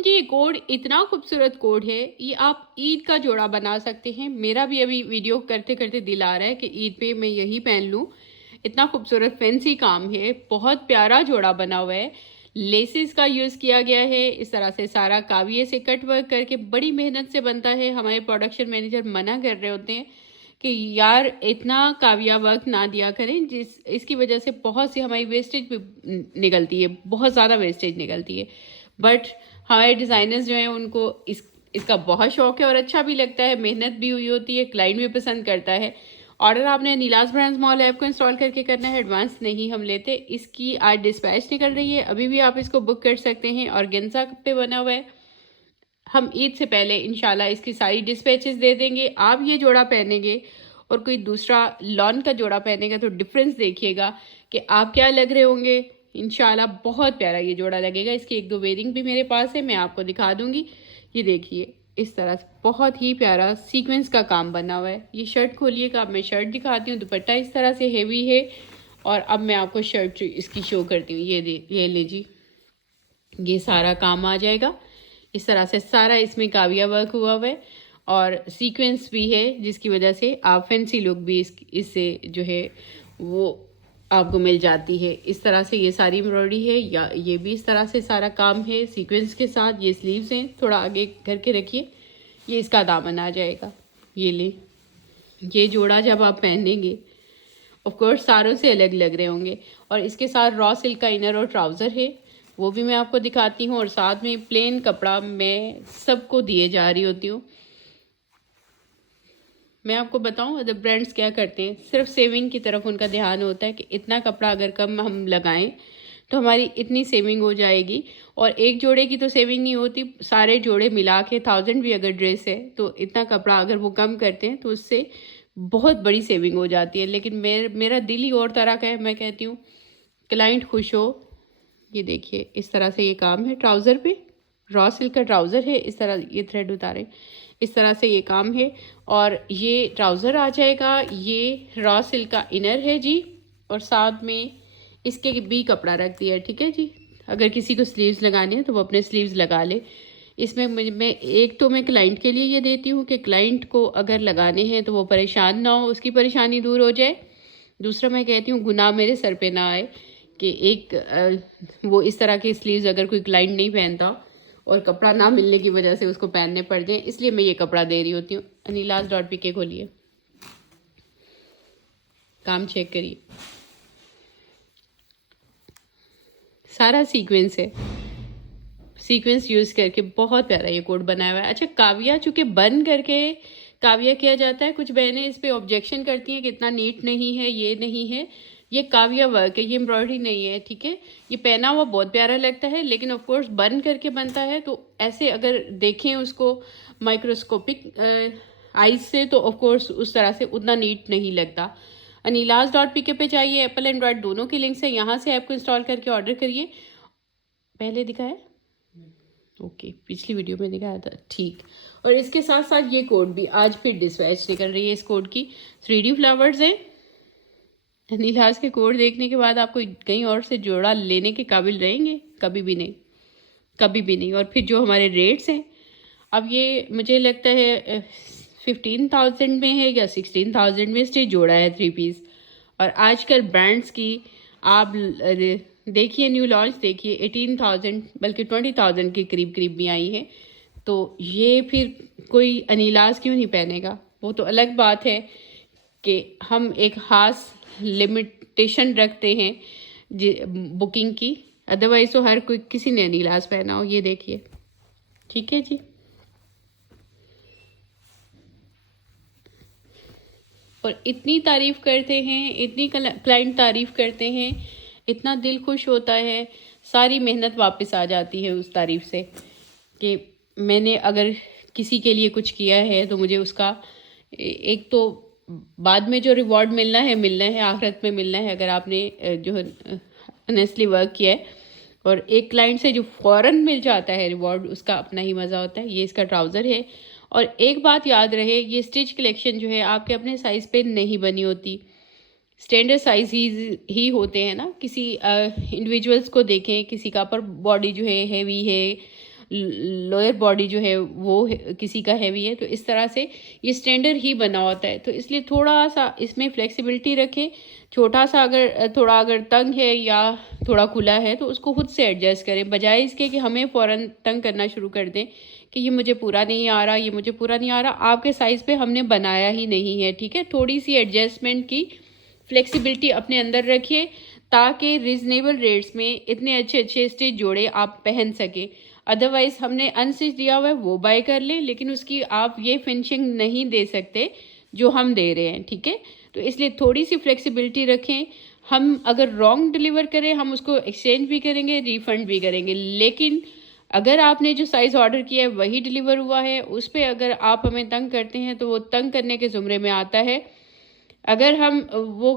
जी, ये कोड इतना खूबसूरत कोड है, ये आप ईद का जोड़ा बना सकते हैं। मेरा भी अभी वीडियो करते करते दिल आ रहा है कि ईद पे मैं यही पहन लूँ। इतना खूबसूरत फैंसी काम है, बहुत प्यारा जोड़ा बना हुआ है। लेसेस का यूज़ किया गया है, इस तरह से सारा काविये से कट वर्क करके बड़ी मेहनत से बनता है। हमारे प्रोडक्शन मैनेजर मना कर रहे होते हैं कि यार इतना काविया वर्क ना दिया करें, इसकी वजह से बहुत सी हमारी वेस्टेज भी निकलती है, बहुत ज़्यादा वेस्टेज निकलती है। बट हमारे डिज़ाइनर्स जो हैं उनको इसका बहुत शौक है और अच्छा भी लगता है, मेहनत भी हुई होती है, क्लाइंट भी पसंद करता है। ऑर्डर आपने नीलाज ब्रांड्स मॉल ऐप को इंस्टॉल करके करना है, एडवांस नहीं हम लेते। इसकी आज डिस्पैच निकल रही है, अभी भी आप इसको बुक कर सकते हैं। और गेंजा पे बना हुआ है। हम ईद से पहले इंशाल्लाह इसकी सारी डिस्पैचेस दे देंगे। आप ये जोड़ा पहनेंगे और कोई दूसरा लॉन का जोड़ा पहनेगा तो डिफरेंस देखिएगा कि आप क्या लग रहे होंगे। इंशाल्लाह बहुत प्यारा ये जोड़ा लगेगा। इसकी एक दो वेयरिंग भी मेरे पास है, मैं आपको दिखा दूंगी। ये देखिए, इस तरह से बहुत ही प्यारा सीक्वेंस का काम बना हुआ है। ये शर्ट खोलिएगा, अब मैं शर्ट दिखाती हूँ। दुपट्टा इस तरह से हेवी है। और अब मैं आपको शर्ट इसकी शो करती हूँ। ये लीजिए, ये सारा काम आ जाएगा। इस तरह से सारा इसमें काविया वर्क हुआ हुआ है और सीक्वेंस भी है, जिसकी वजह से आप फैंसी लुक भी इससे जो है वो आपको मिल जाती है। इस तरह से ये सारी एम्ब्रॉयडरी है, या ये भी इस तरह से सारा काम है सीक्वेंस के साथ। ये स्लीव्स हैं, थोड़ा आगे करके रखिए, ये इसका दामन आ जाएगा। ये ले, ये जोड़ा जब आप पहनेंगे ऑफ कोर्स सारों से अलग लग रहे होंगे। और इसके साथ रॉ सिल्क का इनर और ट्राउज़र है, वो भी मैं आपको दिखाती हूँ। और साथ में प्लेन कपड़ा मैं सबको दिए जा रही होती हूँ। मैं आपको बताऊँ अदर ब्रांड्स क्या करते हैं, सिर्फ सेविंग की तरफ उनका ध्यान होता है कि इतना कपड़ा अगर कम हम लगाएं तो हमारी इतनी सेविंग हो जाएगी। और एक जोड़े की तो सेविंग नहीं होती, सारे जोड़े मिला के 1000 भी अगर ड्रेस है तो इतना कपड़ा अगर वो कम करते हैं तो उससे बहुत बड़ी सेविंग हो जाती है। लेकिन मेरा दिल ही और तरह का है, मैं कहती हूँ क्लाइंट खुश हो। ये देखिए, इस तरह से ये काम है। ट्राउज़र पे रॉ सिल्क का ट्राउज़र है, इस तरह ये थ्रेड उतारे, इस तरह से ये काम है। और ये ट्राउज़र आ जाएगा, ये रॉ सिल्क का इनर है जी। और साथ में इसके भी कपड़ा रख दिया है, ठीक है जी। अगर किसी को स्लीव्स लगाने हैं तो वो अपने स्लीव्स लगा ले। इसमें मैं एक तो मैं क्लाइंट के लिए ये देती हूँ कि क्लाइंट को अगर लगाने हैं तो वो परेशान ना हो, उसकी परेशानी दूर हो जाए। दूसरा मैं कहती हूँ गुनाह मेरे सर पे ना आए कि वो इस तरह के स्लीव्स अगर कोई क्लाइंट नहीं पहनता और कपड़ा ना मिलने की वजह से उसको पहनने पड़ जाए, इसलिए मैं ये कपड़ा दे रही होती हूँ। anilas.pk खोलिए, काम चेक करिए, सारा सीक्वेंस है। सीक्वेंस यूज़ करके बहुत प्यारा ये कोड बनाया हुआ है। अच्छा, काविया चूँकि बन करके काविया किया जाता है, कुछ बहनें इस पे ऑब्जेक्शन करती हैं कि इतना नीट नहीं है, ये नहीं है। ये काविया वर्क है, ये एम्ब्रॉयडरी नहीं है, ठीक है। ये पहना हुआ बहुत प्यारा लगता है, लेकिन ऑफ कोर्स बन करके बनता है तो ऐसे अगर देखें उसको माइक्रोस्कोपिक आइज से तो ऑफ कोर्स उस तरह से उतना नीट नहीं लगता। anilas.pk पे जाइए, एप्पल एंड्रॉयड दोनों की लिंक्स है, यहाँ से ऐप को इंस्टॉल करके ऑर्डर करिए। पहले दिखाया, ओके, पिछली वीडियो में दिखाया था, ठीक। और इसके साथ साथ ये कोड भी आज फिर डिस्पैच निकल रही है। इस कोड की 3D फ्लावर्स हैं। नीलाज के कोड देखने के बाद आपको कहीं और से जोड़ा लेने के काबिल रहेंगे? कभी भी नहीं, कभी भी नहीं। और फिर जो हमारे रेट्स हैं, अब ये मुझे लगता है 15,000 में है या 16,000 में स्टिच जोड़ा है 3 पीस। और आजकल ब्रांड्स की आप देखिए, न्यू लॉन्च देखिए, 18,000 बल्कि 20,000 के करीब करीब भी आई हैं। तो ये फिर कोई अनीलाज क्यों नहीं पहनेगा? वो तो अलग बात है कि हम एक ख़ास लिमिटेशन रखते हैं बुकिंग की, अदरवाइज तो हर कोई किसी ने अनीलाज पहना हो। ये देखिए, ठीक है जी। और इतनी तारीफ़ करते हैं, इतनी क्लाइंट तारीफ़ करते हैं, इतना दिल खुश होता है, सारी मेहनत वापस आ जाती है उस तारीफ़ से कि मैंने अगर किसी के लिए कुछ किया है तो मुझे उसका एक तो बाद में जो रिवॉर्ड मिलना है आखिरत में मिलना है, अगर आपने जो ऑनेस्टली वर्क किया है। और एक क्लाइंट से जो फ़ौरन मिल जाता है रिवॉर्ड, उसका अपना ही मज़ा होता है। ये इसका ट्राउज़र है। और एक बात याद रहे, ये स्टिच कलेक्शन जो है आपके अपने साइज़ पे नहीं बनी होती, स्टैंडर्ड साइज ही होते हैं ना। किसी इंडिविजुअल्स को देखें, किसी का अपर बॉडी जो है हैवी है, लोअर बॉडी जो है वो किसी का हैवी है, तो इस तरह से ये स्टैंडर्ड ही बना होता है। तो इसलिए थोड़ा सा इसमें फ्लेक्सिबिलिटी रखें। छोटा सा अगर तंग है या थोड़ा खुला है तो उसको खुद से एडजस्ट करें, बजाय इसके कि हमें फ़ौरन तंग करना शुरू कर दें कि ये मुझे पूरा नहीं आ रहा, ये मुझे पूरा नहीं आ रहा। आपके साइज़ पे हमने बनाया ही नहीं है, ठीक है। थोड़ी सी एडजस्टमेंट की फ्लेक्सिबिलिटी अपने अंदर रखिए ताकि रीज़नेबल रेट्स में इतने अच्छे अच्छे स्टिच जोड़े आप पहन सकें। अदरवाइज़ हमने अनस्टिच दिया हुआ है वो बाय कर लें, लेकिन उसकी आप ये फिनिशिंग नहीं दे सकते जो हम दे रहे हैं, ठीक है। तो इसलिए थोड़ी सी फ्लेक्सिबिलिटी रखें। हम अगर रॉन्ग डिलीवर करें हम उसको एक्सचेंज भी करेंगे, रिफ़ंड भी करेंगे, लेकिन अगर आपने जो साइज़ ऑर्डर किया है वही डिलीवर हुआ है, उस पे अगर आप हमें तंग करते हैं तो वो तंग करने के ज़ुमरे में आता है। अगर हम वो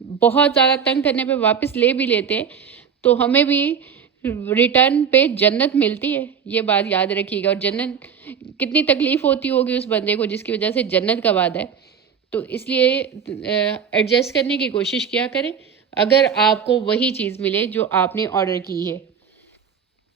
बहुत ज़्यादा तंग करने पे वापस ले भी लेते हैं तो हमें भी रिटर्न पे जन्नत मिलती है, ये बात याद रखिएगा। और जन्नत कितनी तकलीफ़ होती होगी उस बंदे को जिसकी वजह से जन्नत का वादा है। तो इसलिए एडजस्ट करने की कोशिश किया करें अगर आपको वही चीज़ मिले जो आपने ऑर्डर की है।